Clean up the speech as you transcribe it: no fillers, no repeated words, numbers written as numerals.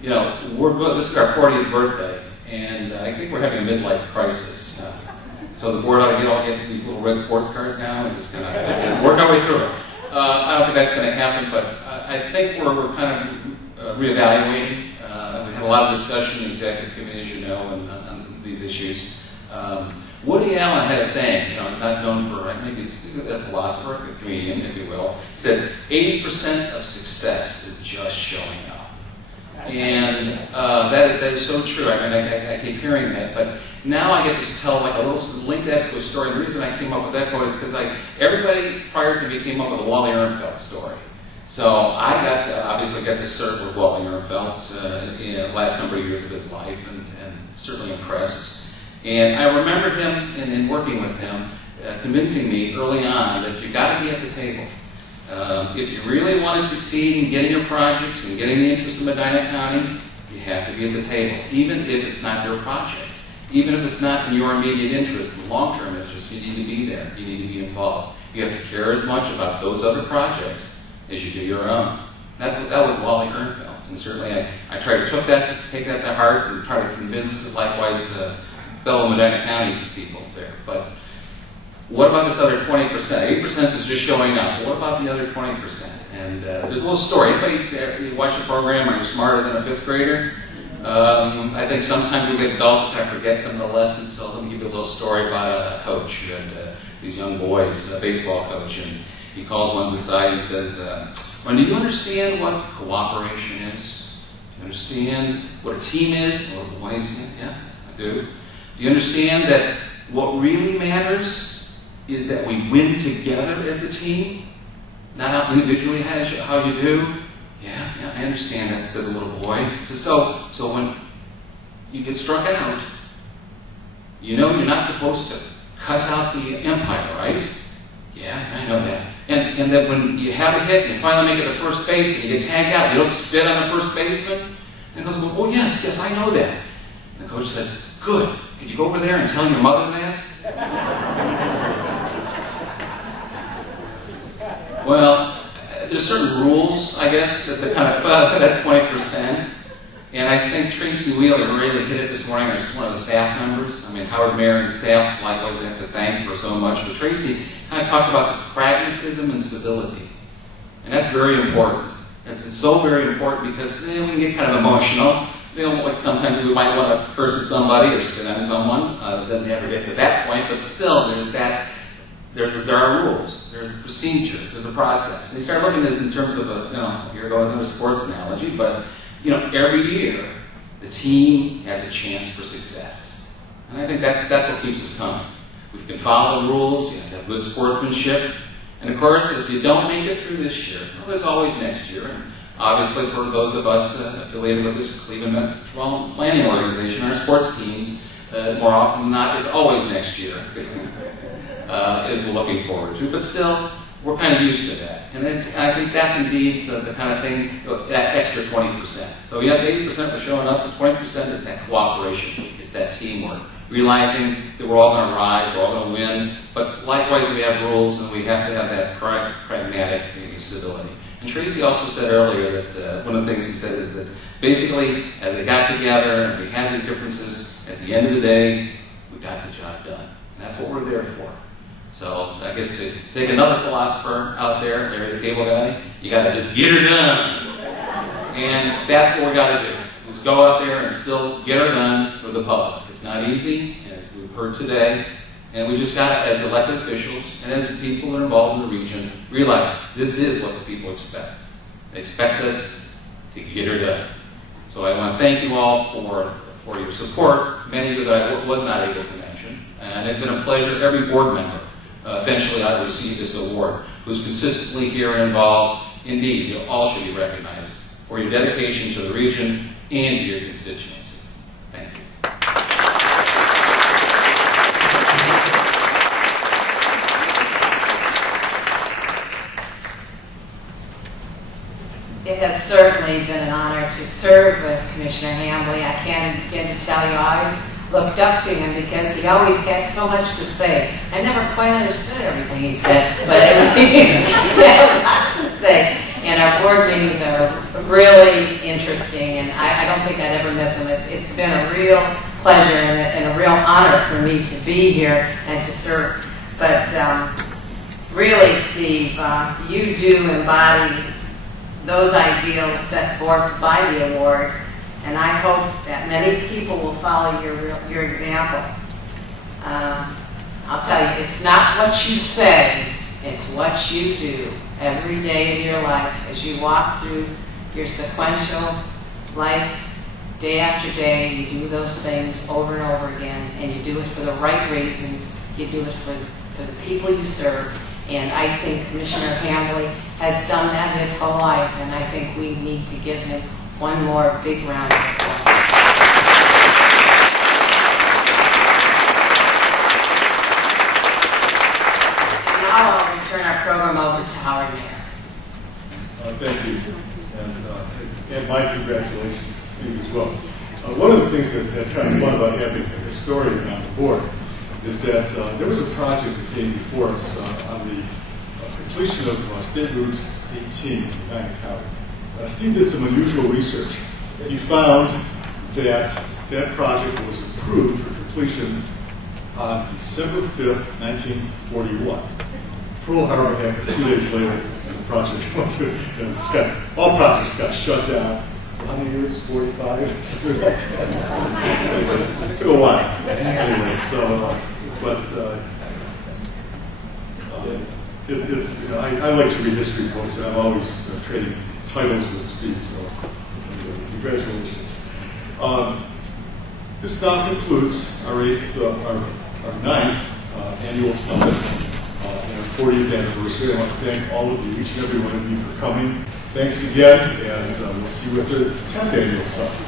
you know, this is our 40th birthday, and I think we're having a midlife crisis. So the board ought to get these little red sports cars now and just kind of work our way through it. I don't think that's going to happen, but I think we're kind of reevaluating. We had a lot of discussion in the executive committee, as you know, on these issues. Woody Allen had a saying, you know, he's not known for, maybe he's a philosopher, a comedian, if you will. He said, 80% of success is just showing up. And that is so true. I mean, I keep hearing that, but now I get to tell like a little, link that to a story. The reason I came up with that quote is because everybody prior to me came up with a Wally Ehrnfelt story. So I obviously got to serve with Wally Ehrnfelt in the last number of years of his life, and certainly impressed. And I remember him, in working with him, convincing me early on that you got to be at the table. If you really want to succeed in getting your projects and getting the interest in Medina County, you have to be at the table, even if it's not your project. Even if it's not in your immediate interest, the long-term interest, you need to be there. You need to be involved. You have to care as much about those other projects as you do your own. That was Wally Ehrnfelt. And certainly I try to take that to heart and try to convince, likewise, fellow Medina County people there. But what about this other 20%? 80% is just showing up. What about the other 20%? And there's a little story. Anybody you watch the program, are you smarter than a fifth grader? I think sometimes we get adults who kind of forget some of the lessons, so let me give you a little story about a coach and these young boys, a baseball coach, and he calls one aside and says, well, do you understand what cooperation is? Do you understand what a team is? Well, the boys, yeah, I do. Do you understand that what really matters is that we win together as a team, not how individually how you do? Yeah, I understand that, said the little boy. He says, so when you get struck out, you know you're not supposed to cuss out the umpire, right? Yeah, I know that. And that when you have a hit and you finally make it to first base and you get tagged out, you don't spit on the first baseman? And he goes, well, oh yes, I know that. And the coach says, good. Could you go over there and tell your mother that? Well, there's certain rules, I guess, that kind of that 20%. And I think Tracy Wheeler really hit it this morning, as one of the staff members. I mean, Howard Mayer and staff likewise have to thank for so much. But Tracy kind of talked about this pragmatism and civility. And that's very important. It's so very important because we can get kind of emotional. Like sometimes we might want to curse at somebody or spit on someone. It doesn't ever get to that point, but still there's that. There are rules, there's a procedure, there's a process. And you start looking at it in terms of you're going into a sports analogy, but every year the team has a chance for success. And I think that's what keeps us coming. We can follow the rules, you have to have good sportsmanship. And of course, if you don't make it through this year, well, there's always next year. And obviously for those of us affiliated with this Cleveland Metropolitan Planning Organization, our sports teams, more often than not, it's always next year. Is we're looking forward to, but still, we're kind of used to that. And I think that's indeed the kind of thing, that extra 20%. So yes, 80% are showing up, and 20% is that cooperation, it's that teamwork. Realizing that we're all going to rise, we're all going to win, but likewise we have rules and we have to have that pragmatic stability. And Tracy also said earlier that one of the things he said is that basically, as they got together and we had these differences, at the end of the day, we got the job done. And that's what we're there for. So I guess to take another philosopher out there, Larry the Cable Guy, you got to just get her done. And that's what we got to do, is go out there and still get her done for the public. It's not easy, as we've heard today, and we just got to, as elected officials and as people that are involved in the region, realize this is what the people expect. They expect us to get her done. So I want to thank you all for your support, many of you that I was not able to mention. And it's been a pleasure, every board member. Eventually I received this award, who's consistently here and involved. Indeed, you all should be recognized for your dedication to the region and to your constituency. Thank you. It has certainly been an honor to serve with Commissioner Hambley. I can't begin to tell you, I always looked up to him because he always had so much to say. I never quite understood everything he said, but everything he had a lot to say. And our board meetings are really interesting, and I don't think I'd ever miss them. It's been a real pleasure and a real honor for me to be here and to serve. But really, Steve, you do embody those ideals set forth by the award, and I hope that many people will follow your example. I'll tell you, it's not what you say, it's what you do every day in your life as you walk through your sequential life, day after day. You do those things over and over again, and you do it for the right reasons. You do it for the people you serve. And I think Commissioner Hambley has done that his whole life, and I think we need to give him one more big round of applause. And now I'll return our program over to Howard Mayer. Thank you, and my congratulations to Steve as well. One of the things that's kind of fun about having a historian on the board is that there was a project that came before us on the completion of State Route 18 in United County. Steve did some unusual research. He found that that project was approved for completion on December 5th, 1941. Pearl Harbor happened 2 days later, and the project went to, all projects got shut down. How many years? 45? It took a while. Anyway, so, it's, I like to read history books, and I'm always trading titles with Steve, so anyway, congratulations. This now concludes our ninth annual summit and our 40th anniversary. I want to thank all of you, each and every one of you, for coming. Thanks again, and we'll see you at the 10th annual summit.